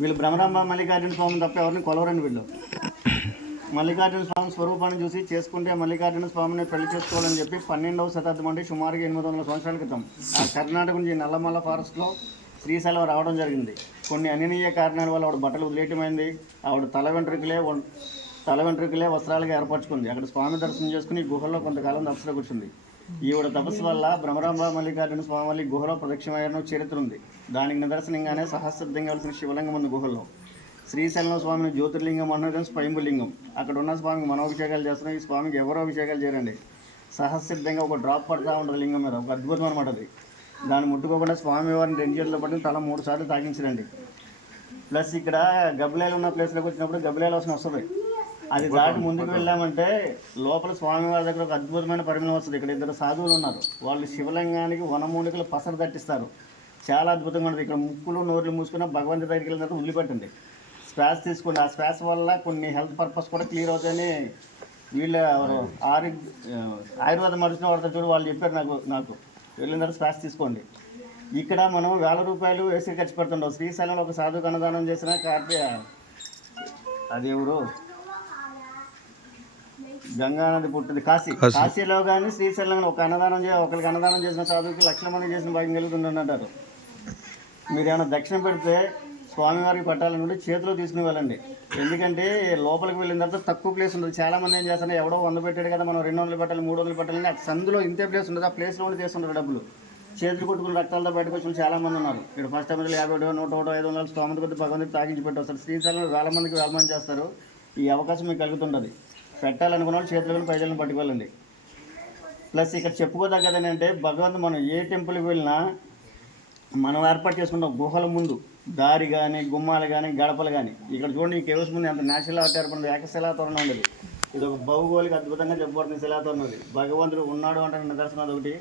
వీళ్ళు భ్రమరాంబ మల్లికార్జున స్వామిని తప్ప ఎవరిని కొలవరండి వీళ్ళు. మల్లికార్జున స్వామి స్వరూపాన్ని చూసి చేసుకుంటే మల్లికార్జున స్వామిని పెళ్లి చేసుకోవాలని చెప్పి 12వ శతాబ్దం అంటే సుమారుగా 800 సంవత్సరాల క్రితం ఆ కర్ణాటక నుంచి నల్లమల్ల ఫారెస్ట్లో శ్రీశైలం రావడం జరిగింది. కొన్ని అననీయ కారణాల వల్ల ఆవిడ బట్టలు వదిలేయటమైంది. ఆవిడ తల వెంట్రుకలే వస్త్రాలుగా ఏర్పరచుకుంది. అక్కడ స్వామి దర్శనం చేసుకుని గుహల్లో కొంతకాలం దర్శనం కూర్చుంది. ఈవిడ తపస్సు వల్ల భ్రమరాంబ మల్లికార్జున స్వామి గుహలో ప్రదక్షిణమైన చరిత్ర ఉంది. దానికి నిదర్శనంగానే సహస్రలింగం కలిసిన శివలింగం ఉంది గుహల్లో. శ్రీశైలం స్వామిని జ్యోతిర్లింగం అన్నది స్వయంభులింగం. అక్కడ ఉన్న స్వామికి మనోభిషేకాలు చేస్తున్నాం. ఈ స్వామికి ఎవరో అభిషేకాలు చేయరండి. సహస్రలింగం ఒక డ్రాప్ పడుతూ ఉంటుంది లింగం మీద. ఒక అద్భుతం అనమాట అది. దాన్ని ముట్టుకోకుండా స్వామివారిని 2 చేతుల్లో పట్టి తల 3 సార్లు తాగించరండి. ప్లస్ ఇక్కడ గబ్బిలాలు ఉన్న ప్లేస్లోకి వచ్చినప్పుడు గబ్బిలాల వాసన వస్తుంది. అది దాటి ముందుకు వెళ్ళామంటే లోపల స్వామివారి దగ్గర ఒక అద్భుతమైన పరిమళం వస్తుంది. ఇక్కడ 2 సాధువులు ఉన్నారు. వాళ్ళు శివలింగానికి వనమూలికలు పసరు తట్టిస్తారు. చాలా అద్భుతంగా ఉంటుంది. ఇక్కడ ముక్కులు నోర్లు మూసుకున్న భగవంతుడి దగ్గరికి వెళ్ళిన తర్వాత వదిలిపెట్టండి. శ్వాస తీసుకోండి. ఆ శ్వాస వల్ల కొన్ని హెల్త్ పర్పస్ కూడా క్లియర్ అవుతాయని వీళ్ళు ఆయుర్వేదం మరిచిన వారితో చూడు వాళ్ళు చెప్పారు నాకు వెళ్ళిన తర్వాత శ్వాస తీసుకోండి. ఇక్కడ మనం ₹1000 వేసి ఖర్చు పెడుతుంటాం. శ్రీశైలంలో ఒక సాధువుకు అన్నదానం చేసిన అది ఎవరు గంగానది పుట్టింది కాశీలో కానీ శ్రీశైలంలో ఒకరికి అన్నదానం చేసిన సాధువుకి లక్షల మంది చేసిన భాగ్యం కలుగుతుందంటారు. మీరు ఏమైనా దక్షిణ పెడితే స్వామివారికి పెట్టాలనుకుంటే చేతిలో తీసుకుని వెళ్ళండి. ఎందుకంటే లోపలికి వెళ్ళిన తర్వాత తక్కువ ప్లేస్ ఉంటుంది. చాలామంది ఏం చేస్తారు, ఎవడో 100 పెట్టాడు కదా మనం 200 పెట్టాలి 300 పెట్టాలని ఆ సందులో ఇంతే ప్లేస్ ఉంటుంది. ఆ ప్లేస్లో ఉండి చేస్తుంటారు డబ్బులు. చేతులు కొట్టుకుని రక్తాలతో బయటకు వచ్చిన చాలామంది ఉన్నారు. ఇక్కడ ఫస్ట్ టైం 50, 100, 500 స్తోమత కొద్ది భగవంతుడికి తాగించి పెట్టి వస్తారు. శ్రీశైలంలో 1000 మందికి 1000 మంది చేస్తారు. ఈ అవకాశం మీకు కలుగుతుంటుంది. పెట్టాలనుకున్న వాళ్ళు చేతులను ప్రజలను పట్టుకెళ్ళండి. ప్లస్ ఇక్కడ చెప్పుకోదగ్గది ఏంటంటే భగవంతుడు మనం ఏ టెంపుల్కి వెళ్ళినా మనం ఏర్పాటు చేసుకున్న గుహల ముందు దారి కానీ గుమ్మాలు కానీ గడపలు కానీ ఇక్కడ చూడండి ఈ కేవ్స్ ముందు ఎంత నేషనల్ ఆర్ట్ ఏర్పడింది. ఏకశిలాతోరణం ఉండేది. ఇది ఒక భౌగోళిక అద్భుతంగా చెప్పబడుతుంది. శిలాతోరణం ఉంది. భగవంతుడు ఉన్నాడు అంటే నిదర్శనం అదొకటి.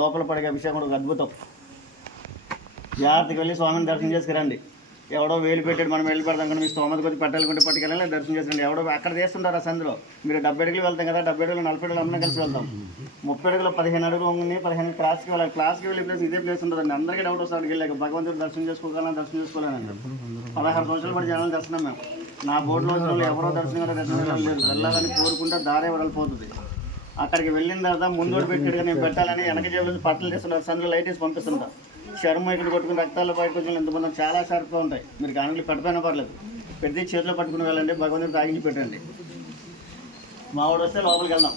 లోపల పడిగే అభిషేకం ఒక అద్భుతం. జాగ్రత్తకి వెళ్ళి స్వామిని దర్శనం చేసుకురండి. ఎవడో వేలు పెట్టాడు మనం వెళ్ళి పెడతాం కానీ మీ స్తోమత కొద్ది పట్టాలకుంటే పట్టుకెళ్ళాలి దర్శనం చేసుకురండి. ఎవడో అక్కడ చేస్తుంటారు ఆ సందులో. మీరు 70 అడుగులు వెళ్తాం కదా, 70 అడుగులు 40 అడుగులు అందరం కలిసి వెళ్తాం. 30 అడుగులు 15 అడుగులు ఉంది, 15 క్లాస్కి వెళ్ళాలి. క్లాస్కి వెళ్ళే ప్లేస్ ఇదే ప్లేస్ ఉంటుందండి. అందరికీ డౌట్ వస్తుంది. అక్కడికి వెళ్ళాక భగవంతుడు దర్శనం చేసుకోవాలని 16 సంవత్సరాలు పడి జనాలు దర్శనం మేము. నా బోర్డులో వచ్చిన వాళ్ళు ఎవరో దర్శనం లేదు. వెళ్ళాలని కోరుకుంటే దారే వడలిపోతుంది. అక్కడికి వెళ్ళిన తర్వాత ముందు పెట్టాడుగా నేను పెట్టాలని వెనక జేబులు పట్టలు తీస్తున్నారు. సందులో లైట్ వేసి పంపిస్తుంటారు. చర్మం ఇక్కడ కొట్టుకుని రక్తాల్లో బయటకు వచ్చిన ఎంతమంది చాలా షార్ప్గా ఉంటాయి. మీరు కానుకలు పెట్టపోయినా పర్లేదు. పెడితే చేతిలో పట్టుకుని వెళ్ళండి. భగవంతుడు తాగించి పెట్టండి. మా వాడు వస్తే లోపలికి వెళ్దాం.